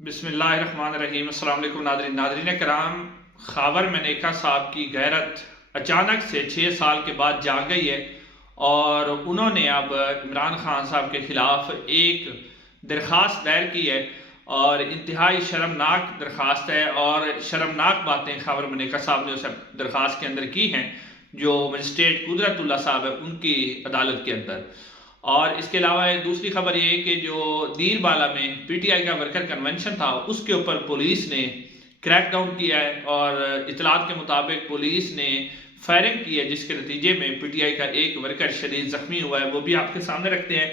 بسم اللہ الرحمن الرحیم۔ السلام علیکم ناظرین کرام، خاور منیکا صاحب کی غیرت اچانک سے 6 سال کے بعد جاگ گئی ہے اور انہوں نے اب عمران خان صاحب کے خلاف ایک درخواست دائر کی ہے اور انتہائی شرمناک درخواست ہے اور شرمناک باتیں خاور منیکا صاحب نے اس درخواست کے اندر کی ہیں جو مجسٹریٹ قدرت اللہ صاحب ہے ان کی عدالت کے اندر۔ اور اس کے علاوہ دوسری خبر یہ ہے کہ جو دیر بالا میں پی ٹی آئی کا ورکر کنونشن تھا اس کے اوپر پولیس نے کریک ڈاؤن کیا ہے اور اطلاعات کے مطابق پولیس نے فائرنگ کی ہے جس کے نتیجے میں پی ٹی آئی کا ایک ورکر شدید زخمی ہوا ہے، وہ بھی آپ کے سامنے رکھتے ہیں۔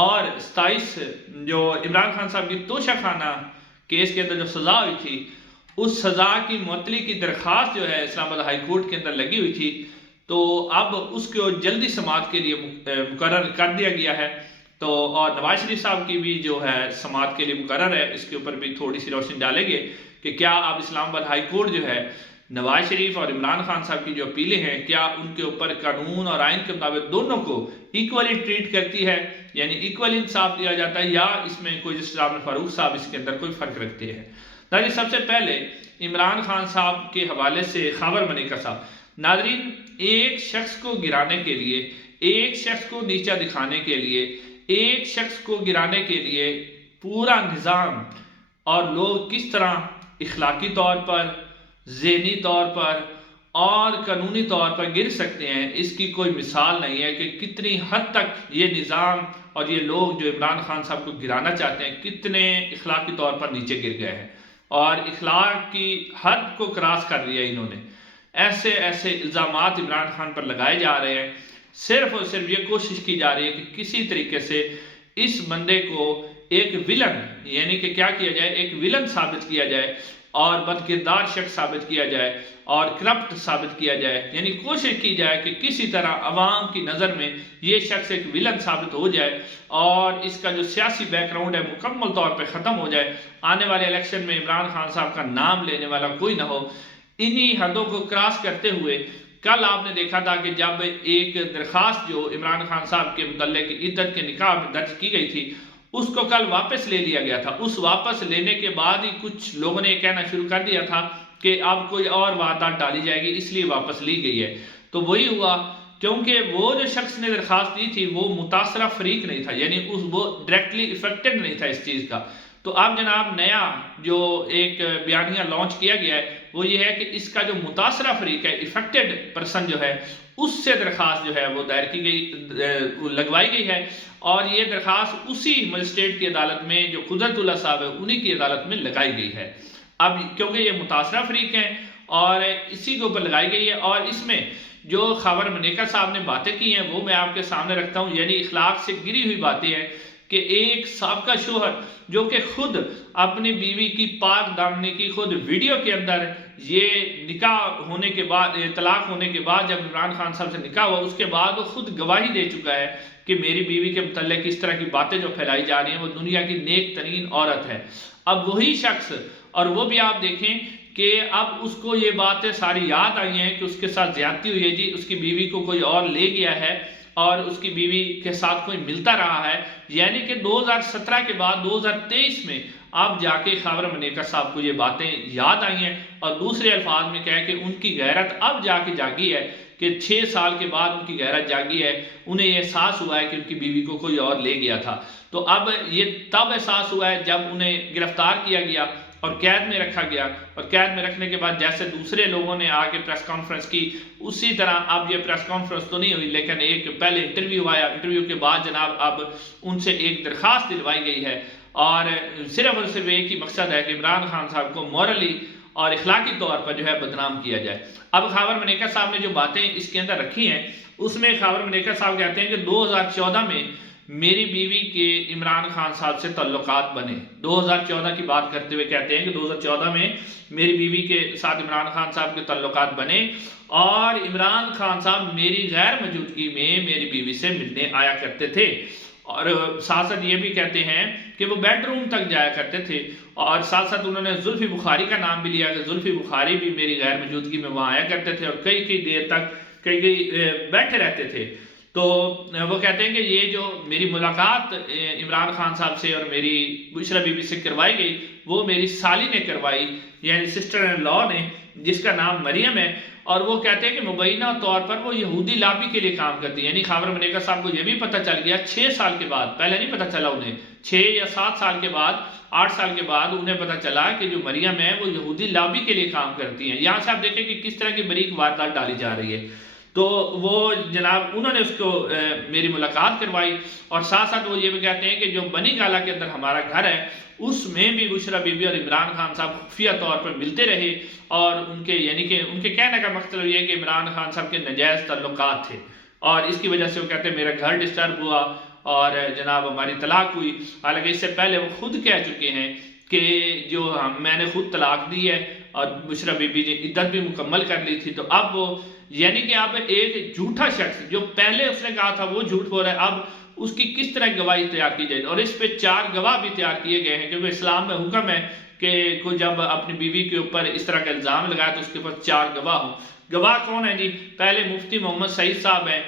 اور 27 جو عمران خان صاحب کی توشہ خانہ کیس کے اندر جو سزا ہوئی تھی اس سزا کی معطلی کی درخواست جو ہے اسلام آباد ہائی کورٹ کے اندر لگی ہوئی تھی، تو اب اس کو جلدی سماعت کے لیے مقرر کر دیا گیا ہے۔ تو اور نواز شریف صاحب کی بھی جو ہے سماعت کے لیے مقرر ہے، اس کے اوپر بھی تھوڑی سی روشنی ڈالیں گے کہ کیا اب اسلام آباد ہائی کورٹ جو ہے نواز شریف اور عمران خان صاحب کی جو اپیلیں ہیں کیا ان کے اوپر قانون اور آئین کے مطابق دونوں کو ایکولی ٹریٹ کرتی ہے، یعنی ایکولی انصاف دیا جاتا ہے، یا اس میں کوئی جسٹس عامر فاروق صاحب اس کے اندر کوئی فرق رکھتے ہیں۔ ناظرین سب سے پہلے عمران خان صاحب کے حوالے سے خاور منیکا صاحب، ناظرین ایک شخص کو گرانے کے لیے، ایک شخص کو نیچا دکھانے کے لیے، ایک شخص کو گرانے کے لیے پورا نظام اور لوگ کس طرح اخلاقی طور پر، ذہنی طور پر اور قانونی طور پر گر سکتے ہیں، اس کی کوئی مثال نہیں ہے کہ کتنی حد تک یہ نظام اور یہ لوگ جو عمران خان صاحب کو گرانا چاہتے ہیں کتنے اخلاقی طور پر نیچے گر گئے ہیں اور اخلاق کی حد کو کراس کر دیا انہوں نے۔ ایسے ایسے الزامات عمران خان پر لگائے جا رہے ہیں، صرف اور صرف یہ کوشش کی جا رہی ہے کہ کسی طریقے سے اس بندے کو ایک ویلن، یعنی کہ کیا کیا جائے، ایک ویلن ثابت کیا جائے اور بدکردار شخص ثابت کیا جائے اور کرپٹ ثابت کیا جائے، یعنی کوشش کی جائے کہ کسی طرح عوام کی نظر میں یہ شخص ایک ویلن ثابت ہو جائے اور اس کا جو سیاسی بیک گراؤنڈ ہے مکمل طور پہ ختم ہو جائے، آنے والے الیکشن میں عمران خان صاحب کا نام لینے والا کوئی نہ ہو۔ انہی حدوں کو کراس کرتے ہوئے کل آپ نے دیکھا تھا کہ جب ایک درخواست جو عمران خان صاحب کے متعلق عدت کے نکاح میں درج کی گئی تھی اس کو کل واپس لے لیا گیا تھا۔ اس واپس لینے کے بعد ہی کچھ لوگوں نے کہنا شروع کر دیا تھا کہ اب کوئی اور واردات ڈالی جائے گی اس لیے واپس لی گئی ہے، تو وہی ہوا کیونکہ وہ جو شخص نے درخواست دی تھی وہ متاثرہ فریق نہیں تھا، یعنی وہ ڈائریکٹلی افیکٹڈ نہیں تھا اس چیز کا۔ تو اب جناب نیا جو ایک بیانیہ لانچ کیا گیا ہے وہ یہ ہے کہ اس کا جو متاثرہ فریق ہے، افیکٹڈ پرسن جو ہے، اس سے درخواست جو ہے وہ دائر کی گئی، لگوائی گئی ہے اور یہ درخواست اسی مجسٹریٹ کی عدالت میں جو قدرت اللہ صاحب ہے انہی کی عدالت میں لگائی گئی ہے۔ اب کیونکہ یہ متاثرہ فریق ہیں اور اسی کے اوپر لگائی گئی ہے اور اس میں جو خاور منیکا صاحب نے باتیں کی ہیں وہ میں آپ کے سامنے رکھتا ہوں، یعنی اخلاق سے گری ہوئی باتیں ہیں کہ ایک سابقہ شوہر جو کہ خود اپنی بیوی کی پاک دامنی کی خود ویڈیو کے اندر یہ نکاح ہونے کے بعد، طلاق ہونے کے بعد جب عمران خان صاحب سے نکاح ہوا اس کے بعد وہ خود گواہی دے چکا ہے کہ میری بیوی کے متعلق اس طرح کی باتیں جو پھیلائی جا رہی ہیں وہ دنیا کی نیک ترین عورت ہے۔ اب وہی شخص، اور وہ بھی آپ دیکھیں کہ اب اس کو یہ باتیں ساری یاد آئی ہیں کہ اس کے ساتھ زیادتی ہوئی ہے، جی اس کی بیوی کو کوئی اور لے گیا ہے اور اس کی بیوی کے ساتھ کوئی ملتا رہا ہے، یعنی کہ 2017 کے بعد 2023 میں اب جا کے خاور منیکا صاحب کو یہ باتیں یاد آئی ہیں اور دوسرے الفاظ میں کہے کہ ان کی غیرت اب جا کے جاگی ہے کہ 6 سال کے بعد ان کی غیرت جاگی ہے، انہیں یہ احساس ہوا ہے کہ ان کی بیوی کو کوئی اور لے گیا تھا۔ تو اب یہ تب احساس ہوا ہے جب انہیں گرفتار کیا گیا اور قید میں رکھا گیا، اور قید میں رکھنے کے بعد جیسے دوسرے لوگوں نے آ کے پریس کانفرنس کی اسی طرح اب یہ پریس کانفرنس تو نہیں ہوئی لیکن ایک پہلے انٹرویو آیا، انٹرویو کے بعد جناب اب ان سے ایک درخواست دلوائی گئی ہے اور صرف ایک ہی مقصد ہے کہ عمران خان صاحب کو مورلی اور اخلاقی طور پر جو ہے بدنام کیا جائے۔ اب خاور منیکا صاحب نے جو باتیں اس کے اندر رکھی ہیں اس میں خاور منیکا صاحب کہتے ہیں کہ 2014 میں میری بیوی کے عمران خان صاحب سے تعلقات بنے، 2014 کی بات کرتے ہوئے کہتے ہیں کہ 2014 میں میری بیوی کے ساتھ عمران خان صاحب کے تعلقات بنے اور عمران خان صاحب میری غیر موجودگی میں میری بیوی سے ملنے آیا کرتے تھے، اور ساتھ ساتھ یہ بھی کہتے ہیں کہ وہ بیڈ روم تک جایا کرتے تھے، اور ساتھ ساتھ انہوں نے زلفی بخاری کا نام بھی لیا کہ زلفی بخاری بھی میری غیر موجودگی میں وہاں آیا کرتے تھے اور کئی دیر تک کئی بیٹھے رہتے تھے۔ تو وہ کہتے ہیں کہ یہ جو میری ملاقات عمران خان صاحب سے اور میری بشرا بی بی سے کروائی گئی وہ میری سالی نے کروائی، یعنی سسٹر ان لا نے، جس کا نام مریم ہے، اور وہ کہتے ہیں کہ مبینہ طور پر وہ یہودی لابی کے لیے کام کرتی ہے۔ یعنی خاور منیکا صاحب کو یہ بھی پتہ چل گیا 6 سال کے بعد، پہلے نہیں پتہ چلا انہیں، 6 یا 7 سال کے بعد، 8 سال کے بعد انہیں پتہ چلا کہ جو مریم ہے وہ یہودی لابی کے لیے کام کرتی ہیں۔ یہاں سے آپ دیکھیں کہ کس طرح کی بریک واردات ڈالی جا رہی ہے۔ تو وہ جناب انہوں نے اس کو میری ملاقات کروائی، اور ساتھ ساتھ وہ یہ بھی کہتے ہیں کہ جو بنی گالا کے اندر ہمارا گھر ہے اس میں بھی بشرا بی بی اور عمران خان صاحب خفیہ طور پر ملتے رہے، اور ان کے یعنی کہ ان کے کہنے کا مقصد یہ ہے کہ عمران خان صاحب کے ناجائز تعلقات تھے، اور اس کی وجہ سے وہ کہتے ہیں میرا گھر ڈسٹرب ہوا اور جناب ہماری طلاق ہوئی۔ حالانکہ اس سے پہلے وہ خود کہہ چکے ہیں کہ جو میں نے خود طلاق دی ہے، اور بشرا بی بی نے عدت بھی مکمل کر لی تھی۔ تو اب وہ یعنی کہ اب ایک جھوٹا شخص جو پہلے اس نے کہا تھا وہ جھوٹ بول رہا ہے، اب اس کی کس طرح گواہی تیار کی جائے، اور اس پہ 4 گواہ بھی تیار کیے گئے ہیں، کیونکہ اسلام میں حکم ہے کہ کوئی جب اپنی بیوی کے اوپر اس طرح کا الزام لگائے تو اس کے پاس 4 گواہ ہوں۔ گواہ کون ہیں جی؟ پہلے مفتی محمد سعید صاحب ہیں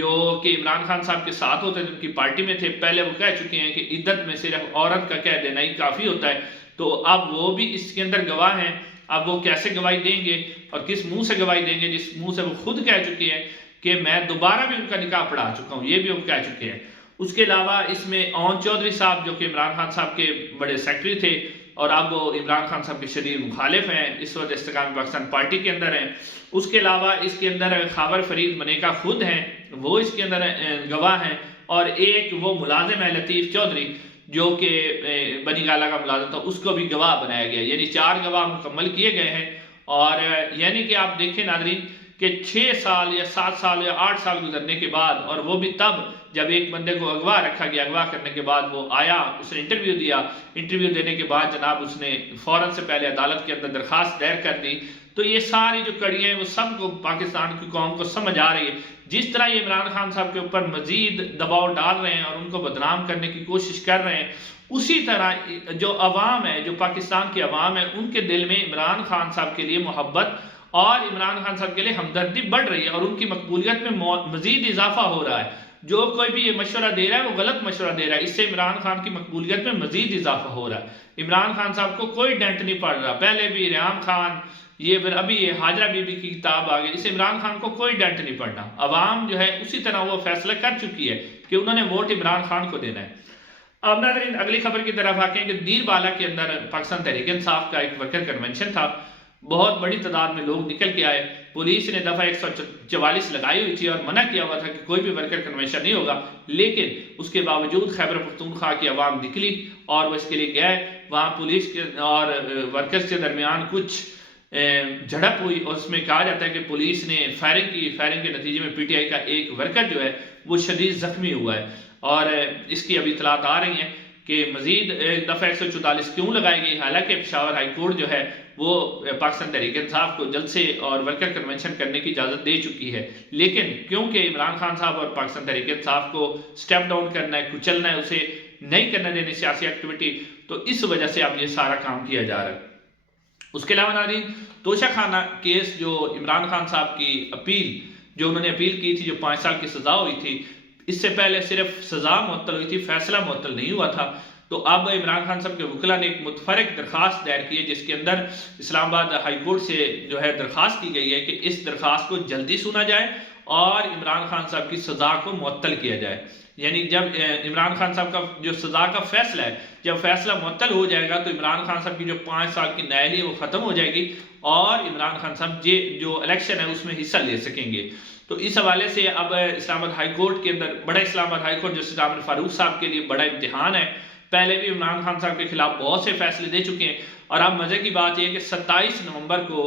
جو کہ عمران خان صاحب کے ساتھ ہوتے تھے، ان کی پارٹی میں تھے، پہلے وہ کہہ چکے ہیں کہ عدت میں صرف عورت کا کہہ دینا ہی کافی ہوتا ہے، تو اب وہ بھی اس کے اندر گواہ ہیں۔ اب وہ کیسے گواہی دیں گے اور کس منہ سے گواہی دیں گے، جس منہ سے وہ خود کہہ چکے ہیں کہ میں دوبارہ بھی ان کا نکاح پڑھا چکا ہوں، یہ بھی وہ کہہ چکے ہیں۔ اس کے علاوہ اس میں اون چودھری صاحب جو کہ عمران خان صاحب کے بڑے سیکٹری تھے، اور اب وہ عمران خان صاحب کے شدید مخالف ہیں، اس وقت استقامت پاکستان پارٹی کے اندر ہیں۔ اس کے علاوہ اس کے اندر خاور فرید منیکا خود ہیں، وہ اس کے اندر گواہ ہیں، اور ایک وہ ملازم ہے لطیف چودھری جو کہ بنی گالا کا ملازم تھا، اس کو بھی گواہ بنایا گیا، یعنی 4 گواہ مکمل کیے گئے ہیں۔ اور یعنی کہ آپ دیکھیں ناظرین کہ 6 سال یا 7 سال یا 8 سال گزرنے کے بعد، اور وہ بھی تب جب ایک بندے کو اغوا رکھا گیا، اغوا کرنے کے بعد وہ آیا، اس نے انٹرویو دیا، انٹرویو دینے کے بعد جناب اس نے فوراً سے پہلے عدالت کے اندر درخواست دائر کر دی۔ تو یہ ساری جو کڑیاں ہیں وہ سب کو پاکستان کی قوم کو سمجھ آ رہی ہے، جس طرح یہ عمران خان صاحب کے اوپر مزید دباؤ ڈال رہے ہیں اور ان کو بدنام کرنے کی کوشش کر رہے ہیں، اسی طرح جو عوام ہے، جو پاکستان کی عوام ہے، ان کے دل میں عمران خان صاحب کے لیے محبت اور عمران خان صاحب کے لیے ہمدردی بڑھ رہی ہے، اور ان کی مقبولیت میں مزید اضافہ ہو رہا ہے۔ جو کوئی بھی یہ مشورہ دے رہا ہے وہ غلط مشورہ دے رہا ہے، اس سے عمران خان کی مقبولیت میں مزید اضافہ ہو رہا ہے۔ عمران خان صاحب کو کوئی ڈنٹ نہیں پڑ رہا، پہلے بھی ریحام خان، یہ پھر ابھی یہ حاجرہ بی بی کی کتاب آ گئی، اس سے عمران خان کو کوئی ڈنٹ نہیں پڑنا۔ عوام جو ہے اسی طرح وہ فیصلہ کر چکی ہے کہ انہوں نے ووٹ عمران خان کو دینا ہے۔ اب ناظرین اگلی خبر کی طرف آتے ہیں کہ دیر بالا کے اندر پاکستان تحریک انصاف کا ایک ورکر کنونشن تھا، بہت بڑی تعداد میں لوگ نکل کے آئے، پولیس نے دفعہ 144 لگائی ہوئی تھی اور منع کیا ہوا تھا کہ کوئی بھی ورکر کنونشن نہیں ہوگا، لیکن اس کے باوجود خیبر پختونخوا کی عوام نکلی اور وہ اس کے لیے گئے۔ وہاں پولیس کے اور ورکرز کے درمیان کچھ جھڑپ ہوئی، اور اس میں کہا جاتا ہے کہ پولیس نے فائرنگ کی، فائرنگ کے نتیجے میں پی ٹی آئی کا ایک ورکر جو ہے وہ شدید زخمی ہوا ہے، اور اس کی ابھی اطلاعات آ رہی ہیں کہ مزید دفعہ 144 کیوں لگائی گئی، حالانکہ پشاور ہائی کورٹ جو ہے وہ پاکستان تحریک انصاف کو جلسے اور ورکر کنونشن کرنے کی اجازت دے چکی ہے، لیکن کیونکہ عمران خان صاحب اور پاکستان تحریک انصاف کو سٹیپ ڈاؤن کرنا ہے، کچلنا ہے، اسے نہیں کرنا دینے سیاسی ایکٹیویٹی، تو اس وجہ سے اب یہ سارا کام کیا جا رہا ہے۔ اس کے علاوہ ناظرین توشہ خانہ کیس جو عمران خان صاحب کی اپیل جو انہوں نے اپیل کی تھی، جو 5 سال کی سزا ہوئی تھی، اس سے پہلے صرف سزا معطل ہوئی تھی، فیصلہ معطل نہیں ہوا تھا، تو اب عمران خان صاحب کے وکلا نے ایک متفرق درخواست دائر کی ہے، جس کے اندر اسلام آباد ہائی کورٹ سے جو ہے درخواست کی گئی ہے کہ اس درخواست کو جلدی سنا جائے اور عمران خان صاحب کی سزا کو معطل کیا جائے۔ یعنی جب عمران خان صاحب کا جو سزا کا فیصلہ ہے، جب فیصلہ معطل ہو جائے گا تو عمران خان صاحب کی جو 5 سال کی نیلی ہے وہ ختم ہو جائے گی، اور عمران خان صاحب جو الیکشن ہے اس میں حصہ لے سکیں گے۔ تو اس حوالے سے اب اسلام آباد ہائی کورٹ کے اندر بڑا اسلام آباد ہائی کورٹ جسٹس عامر فاروق صاحب کے لیے بڑا امتحان ہے، پہلے بھی عمران خان صاحب کے خلاف بہت سے فیصلے دے چکے ہیں، اور اب مزے کی بات یہ ہے کہ 27 نومبر کو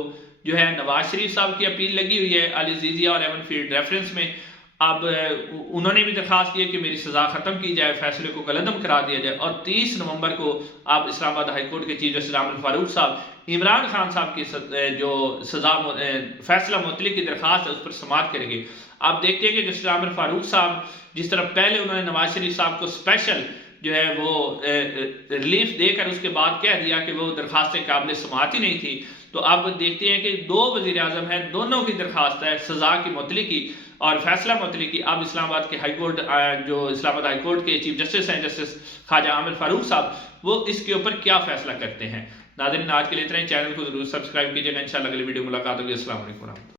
جو ہے نواز شریف صاحب کی اپیل لگی ہوئی ہے علی زیزیہ اور ایون فیلڈ ریفرنس میں، اب انہوں نے بھی درخواست کی ہے کہ میری سزا ختم کی جائے، فیصلے کو کالعدم کرا دیا جائے، اور 30 نومبر کو اب اسلام آباد ہائی کورٹ کے چیف جسٹس عامر فاروق صاحب عمران خان صاحب کی جو سزا فیصلہ معطلی کی درخواست ہے اس پر سماعت کریں گے۔ آپ دیکھتے ہیں کہ جسٹس عامر فاروق صاحب جس طرح پہلے انہوں نے نواز شریف صاحب کو اسپیشل جو ہے وہ ریلیف دے کر اس کے بعد کہہ دیا کہ وہ درخواستیں قابل سماعت ہی نہیں تھی، تو اب دیکھتے ہیں کہ 2 وزیر اعظم ہیں، دونوں کی درخواست ہے سزا کی معطلی کی، اور فیصلہ معطلی کی اب اسلام آباد کے ہائی کورٹ جو اسلام آباد ہائی کورٹ کے چیف جسٹس ہیں جسٹس خواجہ عامر فاروق صاحب وہ اس کے اوپر کیا فیصلہ کرتے ہیں۔ ناظرین آج کے لیے اتنا ہی، چینل کو ضرور سبسکرائب کیجیے گا، انشاءاللہ اگلی ویڈیو ملاقات ہوگی۔ السلام علیکم ورحمۃ اللہ۔